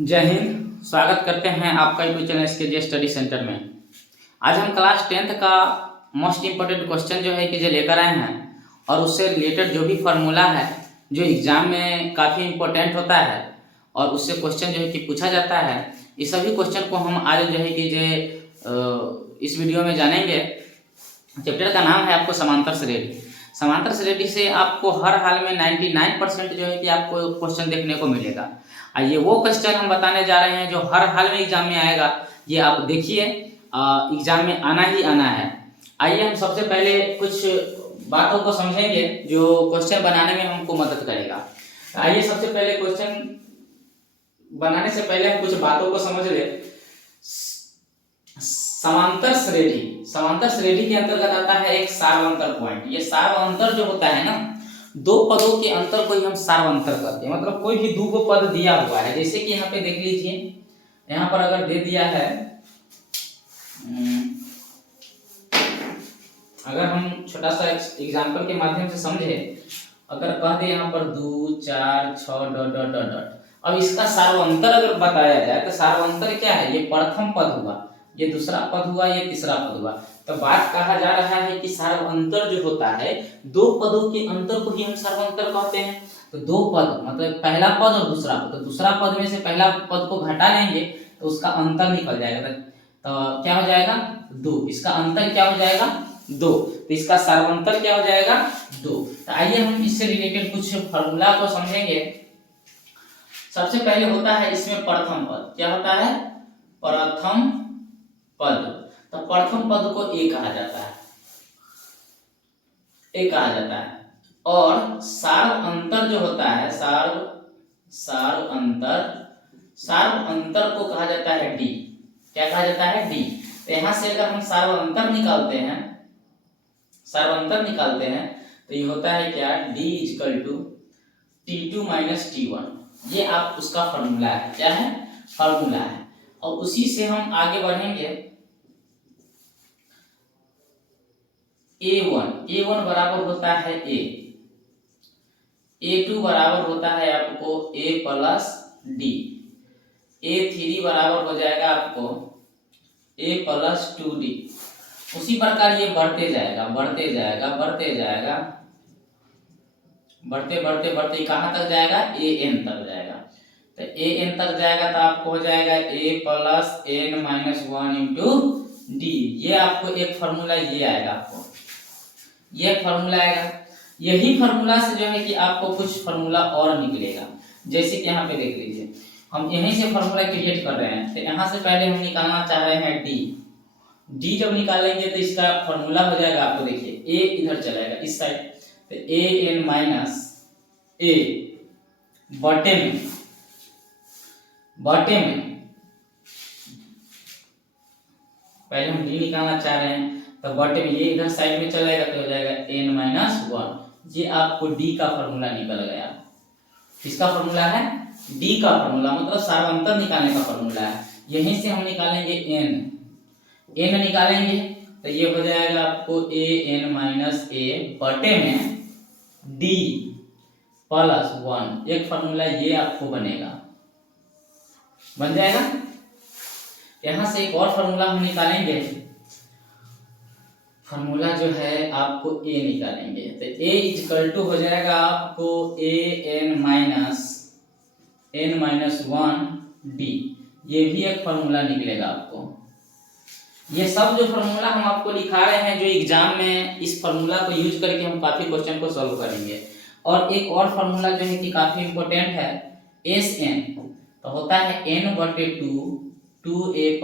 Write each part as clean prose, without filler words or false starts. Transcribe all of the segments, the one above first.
जय हिंद। स्वागत करते हैं आपका YouTube channel SKJ study centre में। आज हम क्लास 10th का मोस्ट इम्पोर्टेंट क्वेश्चन जो है कि जो लेकर आए हैं और उससे रिलेटेड जो भी फार्मूला है जो एग्ज़ाम में काफ़ी इम्पोर्टेंट होता है और उससे क्वेश्चन जो है कि पूछा जाता है, इस सभी क्वेश्चन को हम आज जो है कि इस वीडियो में जानेंगे। चैप्टर का नाम है आपको समांतर श्रेणी। समांतर श्रेणी से आपको हर हाल में 99% जो है कि आपको क्वेश्चन देखने को मिलेगा। ये वो क्वेश्चन हम बताने जा रहे हैं जो हर हाल में एग्जाम में आएगा। ये आप देखिए, एग्जाम में आना ही आना है। आइए हम सबसे पहले कुछ बातों को समझेंगे जो क्वेश्चन बनाने में हमको मदद करेगा। आइए सबसे पहले क्वेश्चन बनाने से पहले हम कुछ बातों को समझ ले। समांतर श्रेणी के अंतर्गत आता है एक सार्वंतर पॉइंट। ये सार्वंतर जो होता है ना, दो पदों के अंतर को ही हम सार्वंतर कहते हैं। मतलब कोई भी दो पद दिया हुआ है, जैसे कि यहाँ पे देख लीजिए, यहाँ पर अगर दे दिया है, अगर हम छोटा सा एग्जांपल के माध्यम से समझे, अगर कह दे यहाँ पर 2 4 6 डॉट डॉट डॉट डॉट। अब इसका सार्वंतर अगर बताया जाए तो सार्वंतर क्या है? ये प्रथम पद हुआ, ये दूसरा पद हुआ, ये तीसरा पद हुआ। तो बात कहा जा रहा है कि सार्वंतर जो होता है, दो पदों के अंतर को ही हम सार्वंतर कहते हैं। तो दो पद मतलब पहला पद और दूसरा पद, तो दूसरा पद में से पहला पद को घटा लेंगे तो उसका अंतर निकल जाएगा। तो क्या हो जाएगा? 2। इसका अंतर क्या हो जाएगा? 2। तो इसका सार्वंतर क्या हो जाएगा? 2। तो आइए हम इससे रिलेटेड कुछ फॉर्मूला को समझेंगे। सबसे पहले होता है इसमें प्रथम पद। क्या होता है? प्रथम पद। तो प्रथम पद को ए कहा जाता है, ए कहा जाता है। और सार्वअंतर जो होता है, सार्वअंतर को कहा जाता है डी। क्या कहा जाता है? डी। तो यहां से अगर हम सार्वअंतर निकालते हैं तो ये होता है क्या? D = T2 - T1। ये आप उसका फॉर्मूला है। क्या है? फॉर्मूला है। और उसी से हम आगे बढ़ेंगे। A1 बराबर होता है A, A2 बराबर होता है आपको A + D, A3 बराबर हो जाएगा आपको A + 2D। उसी प्रकार ये बढ़ते जाएगा बढ़ते कहाँ तक जाएगा? AN तक जाएगा। तो AN तक जाएगा तो आपको हो जाएगा A + N - 1 × D। ये आपको एक फॉर्मूला ये आएगा, आपको ये फॉर्मूला आएगा। यही फॉर्मूला से जो है कि आपको कुछ फॉर्मूला और निकलेगा। जैसे कि यहाँ पे देख लीजिए, हम यहीं से फॉर्मूला क्रिएट कर रहे हैं। तो यहाँ से पहले हम निकालना चाह रहे हैं डी। जब निकालेंगे तो इसका फॉर्मूला हो जाएगा, आपको देखिए, ए इधर चलाएगा इस साइड, तो AN - A बटे में पहले हम डी निकालना चाह रहे हैं तो बटे में ये इधर साइड में चलाएगा तो हो जाएगा N - 1। ये आपको डी का फॉर्मूला निकल गया। किसका फॉर्मूला है? डी का फॉर्मूला, मतलब सार्वंतर निकालने का फॉर्मूला है। यहीं से हम निकालेंगे एन निकालेंगे तो ये हो जाएगा आपको AN - A बटे में D + 1। एक फॉर्मूला ये आपको बनेगा, बन जाएगा। यहां से एक और फॉर्मूला हम निकालेंगे। फॉर्मूला जो है आपको ए निकालेंगे तो A = हो जाएगा आपको AN - 1D। ये भी एक फॉर्मूला निकलेगा आपको। ये सब जो फॉर्मूला हम आपको दिखा रहे हैं, जो एग्जाम में इस फॉर्मूला को यूज करके हम काफी क्वेश्चन को सॉल्व करेंगे। और एक और फॉर्मूला जो है कि काफी इंपॉर्टेंट है, SN। तो होता है N/2 2A +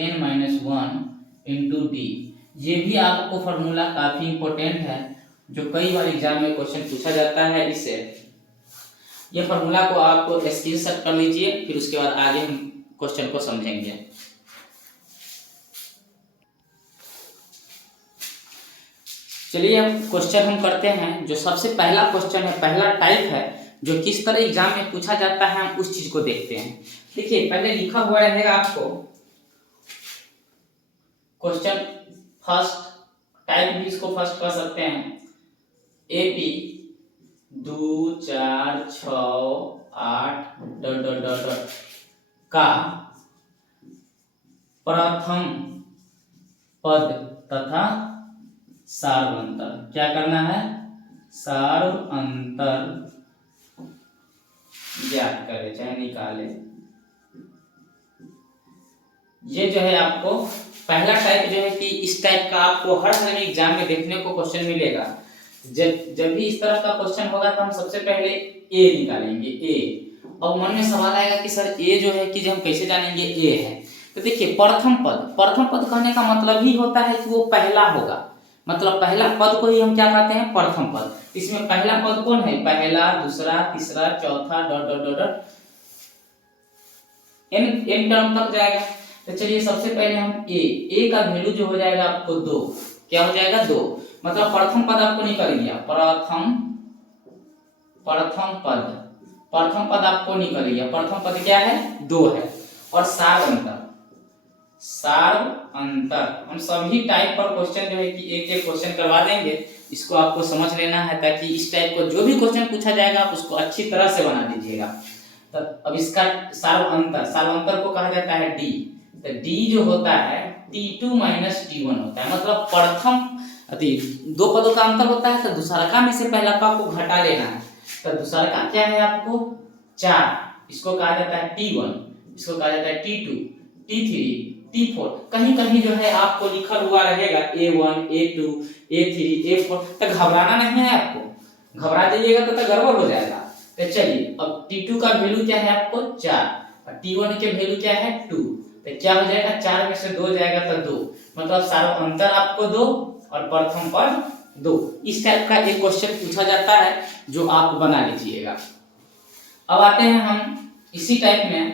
N - 1 × D। ये भी आपको फॉर्मूला काफी इंपॉर्टेंट है, जो कई बार एग्जाम में क्वेश्चन पूछा जाता है। इससे ये फॉर्मूला को आप स्क्रीनशॉट कर लीजिए, फिर उसके बाद आगे हम क्वेश्चन को समझेंगे। चलिए अब क्वेश्चन हम करते हैं। जो सबसे पहला क्वेश्चन है, पहला टाइप है जो किस तरह एग्जाम में पूछा जाता है, हम उस चीज को देखते हैं। देखिए, पहले लिखा हुआ रहेगा आपको क्वेश्चन फर्स्ट टाइप भी इसको फर्स्ट कह सकते हैं। AP 2 4 6 8 ... का प्रथम पद तथा सार्वंतर। क्या करना है? सार्वंतर ज्ञात करे चाहे निकाले। ये जो है आपको पहला टाइप जो है कि इस टाइप का आपको हर समय एग्जाम में देखने को क्वेश्चन मिलेगा। जब भी इस तरह का क्वेश्चन होगा तो हम सबसे पहले ए निकालेंगे, ए। और मन में सवाल आएगा कि सर ए जो है कि हम कैसे जानेंगे ए है। तो देखिए प्रथम पद कहने का मतलब ही होता है कि वो पहला होगा, मतलब पहला पद को ही हम क्या कहते हैं? प्रथम पद। इसमें पहला पद कौन है? पहला, दूसरा, तीसरा, चौथा dot dot dot dot n term तक जाएगा। तो चलिए सबसे पहले हम ए का वैल्यू जो हो जाएगा आपको 2। क्या हो जाएगा? 2। मतलब प्रथम पद आपको निकल गया, प्रथम पद आपको निकल गया। प्रथम पद क्या है? 2 है। और सार्वंतर हम सभी टाइप पर क्वेश्चन जो है कि एक एक क्वेश्चन करवा देंगे। इसको आपको समझ लेना है ताकि इस टाइप को जो भी क्वेश्चन पूछा जाएगा आप उसको अच्छी तरह से बना दीजिएगा। तो अब इसका सार्वंतर को कहा जाता है डी। तो डी जो होता है T2 - T1 होता है। मतलब प्रथम दो पदों का अंतर होता है तो दूसरा में से पहला का को घटा लेना है। तो दूसरा का क्या है आपको? 4। इसको कहा जाता है T1, इसको कहा जाता है T2, T3, T4। कहीं कहीं जो है आपको लिखा हुआ रहेगा A1, A2, A3, A4। तो घबराना नहीं है आपको, घबरा जाइएगा तो गड़बड़ हो जाएगा। तो चलिए अब T2 का वैल्यू क्या है आपको? 4 और T1 के वैल्यू क्या है? 2। तो क्या हो जाएगा? 4 में से 2 जाएगा तो 2। मतलब सार्वंतर आपको 2 और प्रथम पद 2। इस टाइप का एक क्वेश्चन पूछा जाता है जो आप बना लीजिएगा। अब आते हैं हम इसी टाइप में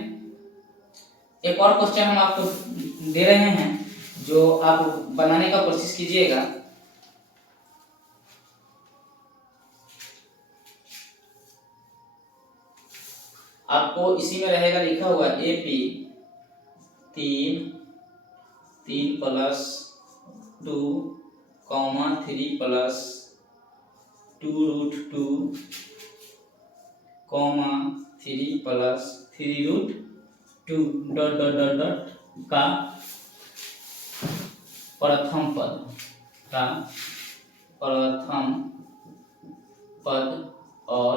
एक और क्वेश्चन हम आपको दे रहे हैं जो आप बनाने का कोशिश कीजिएगा। आपको इसी में रहेगा लिखा हुआ AP 3 + 2, 3 + 2√2, 3 + 3√2 dot dot dot dot का प्रथम पद और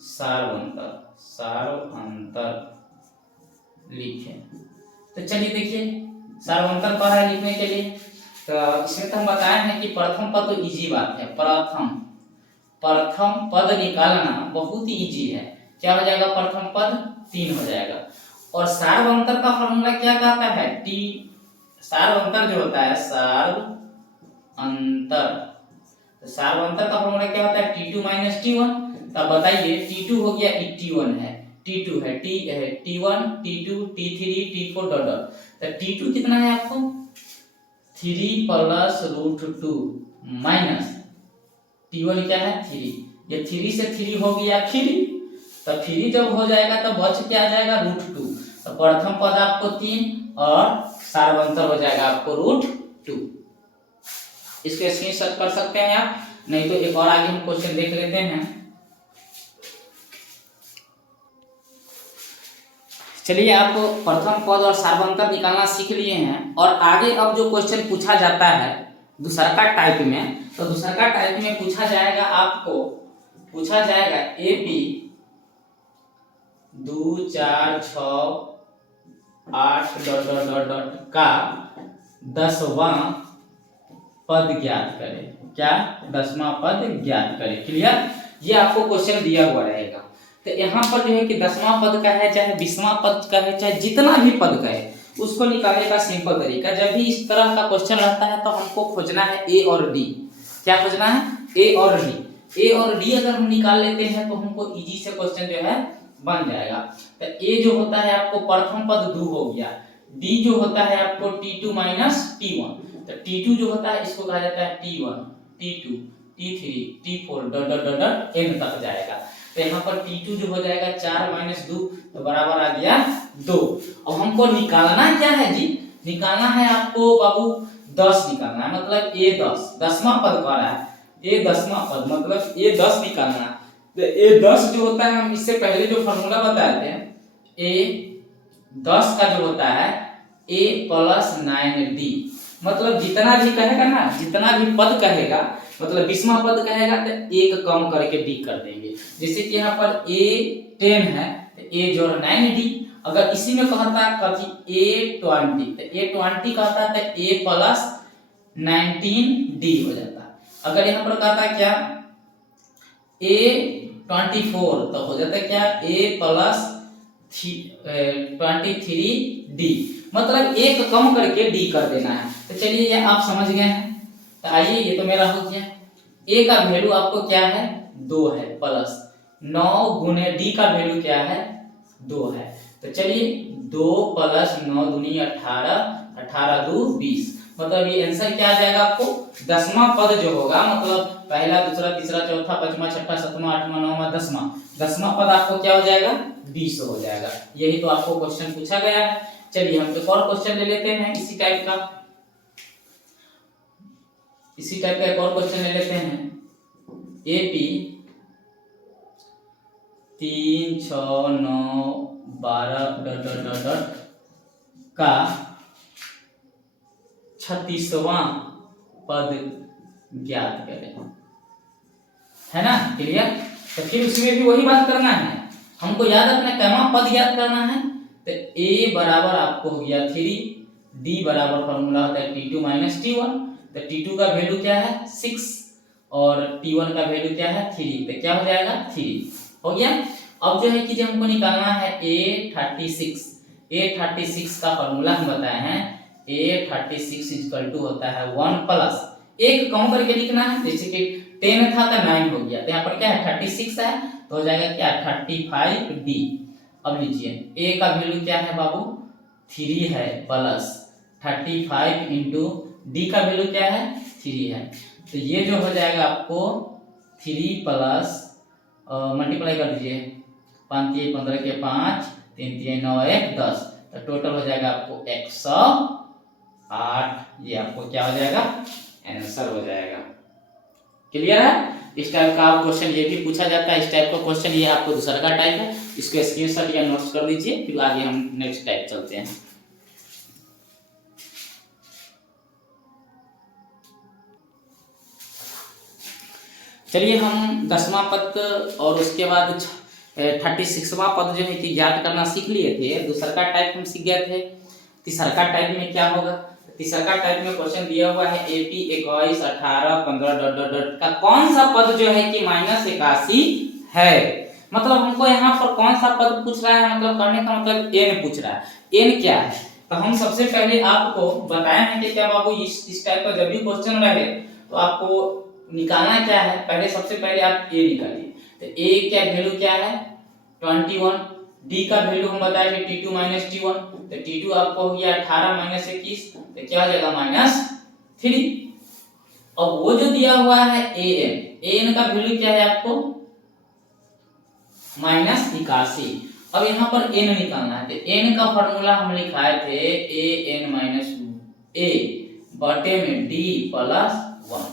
सार्वंतर लिखें। तो चलिए देखिए सार्वंतर पर है लिखने के लिए। तो इसमें तो हम बताए हैं कि प्रथम पद तो इजी बात है। प्रथम पद निकालना बहुत ही इजी है। क्या हो जाएगा? प्रथम पद 3 हो जाएगा। और सार्वंतर का फॉर्मूला क्या कहता है? सार्वंतर जो होता है सार्वंतर का फॉर्मूला क्या होता है? T2 - T1। तब बताइए T2 हो गया T1 है, T2 है, T1, T2, T3, T4 dot dot. तो T2 कितना है आपको? 3 + √2 माइनस T1 क्या है? 3। ये 3 से 3 हो गया 3। तो 3 जब हो जाएगा तो बच क्या आ जाएगा? √2। तो प्रथम पद आपको 3 और सार्वंतर हो जाएगा आपको √2। इसके स्क्रीनशॉट कर सकते हैं आप, नहीं तो एक और आगे हम क्वेश्चन देख लेते हैं। चलिए आप प्रथम पद और सार्वंतर निकालना सीख लिए हैं। और आगे अब जो क्वेश्चन पूछा जाता है दूसरा का टाइप में, तो दूसरा का टाइप में पूछा जाएगा आपको AP 2, 4, 6, 8 dot dot dot dot का 10वां पद ज्ञात करें। क्या? 10वां पद ज्ञात करें। क्लियर? ये आपको क्वेश्चन दिया हुआ रहेगा। तो यहाँ पर जो है कि 10वां पद का है, चाहे 20वां पद का है, चाहे जितना भी पद का है, उसको निकालने का सिंपल तरीका, जब भी इस तरह का क्वेश्चन रहता है तो हमको खोजना है A और D। क्या खोजना है? A और D। A और D अगर हम निकाल लेते हैं तो हमको इजी से क्वेश्चन जो है बन जाएगा। तो A जो होता है आपको प्रथम पद 2 हो गया, D जो होता है आपको T2 - T1। तो T2 जो होता है इसको कहा जाता है T1, T2, T3, T4 dot dot dot dot n तक जाएगा। तो यहाँ पर T2 जो हो जाएगा 4 - 2 तो बराबर आ गया 2। अब हमको निकालना क्या है जी? निकालना है आपको बाबू 10 निकालना है। मतलब A10 10वां पद कह रहा है, A10वां पद मतलब A10 निकालना है। तो A10 जो होता है हम इससे पहले जो फॉर्मूला बताए थे ए 10 का जो होता है a प्लस 9d, मतलब जितना भी कहेगा ना, जितना भी पद कहेगा, मतलब 20वां पद कहेगा तो एक कम करके d कर देंगे। जैसे कि यहाँ पर a 10 है तो a जोड़ 9d, अगर इसी में कहता कभी a 20 तो a 20 कहता तो a प्लस 19d हो जाता। अगर यहाँ पर कहता क्या a 24 तो हो जाता क्या a प्लस 23d, मतलब एक कम करके d कर देना है। तो चलिए ये आप समझ गए हैं। तो आइए ये तो मेरा हो गया। a का वैल्यू आपको क्या है 2 है, प्लस 9 गुने d का वैल्यू क्या है 2 है। तो चलिए 2 प्लस 9 दूनी 18, 18 दू 20, मतलब ये आंसर क्या आ जाएगा आपको 10वां पद जो होगा, मतलब पहला दूसरा तीसरा चौथा पांचवा छठा सातवां आठवां नौवां 10वां पद आपको क्या हो जाएगा 20 हो जाएगा। यही तो आपको क्वेश्चन पूछा गया है। चलिए हम एक और क्वेश्चन ले लेते हैं इसी टाइप का, एक और क्वेश्चन ले लेते हैं। एपी 3 6 9 12 का 36वां पद ज्ञात करें, है ना, क्लियर। तो फिर उसमें भी वही बात करना है, हमको याद रखना कैमा पद ज्ञात करना है। तो a बराबर आपको हो गया 3, d बराबर फॉर्मूला होता है t2 माइनस t1, तो t2 का वैल्यू क्या है 6 और t1 का वैल्यू क्या है 3, तो क्या हो जाएगा 3 हो गया। अब जो है कि जब हमको निकालना है a36 का फॉर्मूला हम बताए हैं a36 इक्वल टू होता है 1 प्लस एक कम करके लिखना है, जैसे कि 10 था तो 9 हो गया, तो यहाँ पर क्या है 36 है तो हो जाएगा क्या 35d। अब लीजिए a का वैल्यू क्या है बाबू 3 है, प्लस 35 इंटू d का वैल्यू क्या है 3 है, तो ये जो हो जाएगा आपको 3 प्लस मल्टीप्लाई कर दीजिए 5 3 15 के 5 3 3 9 1 10, तो टोटल हो जाएगा आपको 108। ये आपको क्या हो जाएगा आंसर हो जाएगा। क्लियर है। इस टाइप का आप क्वेश्चन ये भी पूछा जाता है, इस टाइप का क्वेश्चन ये आपको दूसरा का टाइप है, इसको स्क्रीनशॉट या नोट्स कर लीजिए, फिर आगे हम नेक्स्ट टाइप चलते हैं। चलिए हम 10वां पद और उसके बाद 36वां पद जो है कि ज्ञात करना सीख लिए थे। दूसरा का टाइप हम सीख गए थे। तीसरा का टाइप में क्या होगा, तीसरा टाइप में क्वेश्चन दिया हुआ है एपी 21 18 15 डॉट डॉट डॉट का कौन सा पद जो है कि -81 है, मतलब हमको यहाँ पर कौन सा पद पूछ रहा है, मतलब करने का मतलब n पूछ रहा है। n क्या है, तो हम सबसे पहले आपको बताए हैं कि क्या बाबू इस टाइप का जब भी क्वेश्चन रहे तो आपको निकालना क्या है, पहले सबसे पहले आप a निकालिए। तो a क्या वैल्यू क्या है 21, d का वैल्यू हम बताए थे t2 माइनस t1, तो t2 आपको हो गया 18 माइनस 21, तो क्या हो जाएगा -3। अब वो जो दिया हुआ है an का वैल्यू क्या है आपको -81। अब यहाँ पर n निकालना है, तो n का फॉर्मूला हम लिखाए थे an माइनस a बटे में d प्लस 1,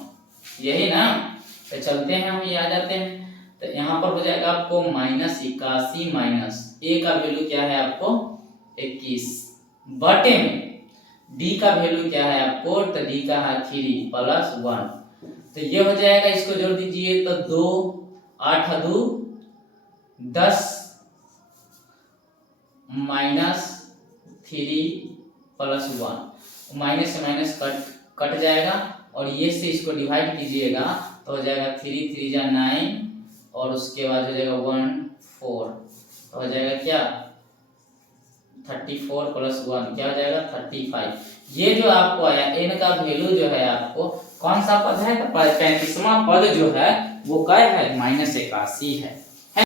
यही ना। तो चलते हैं हम, ये आ जाते हैं, तो यहाँ पर हो जाएगा आपको -81 माइनस a का वैल्यू क्या है आपको 21 बटे में d का वैल्यू क्या है आपको, तो d का है 3 प्लस 1, तो ये हो जाएगा, इसको जोड़ दीजिए तो 2 8 2 10 -3 प्लस 1, माइनस से माइनस कट जाएगा और ये से इसको डिवाइड कीजिएगा तो हो जाएगा 3 3 जा 9 और उसके बाद हो जाएगा 1 4, तो हो जाएगा क्या 34 प्लस 1 क्या हो जाएगा 35। ये जो आपको आया n का वैल्यू जो है आपको कौन सा पद है, तो 35वां पद जो है वो क्या है -81 है।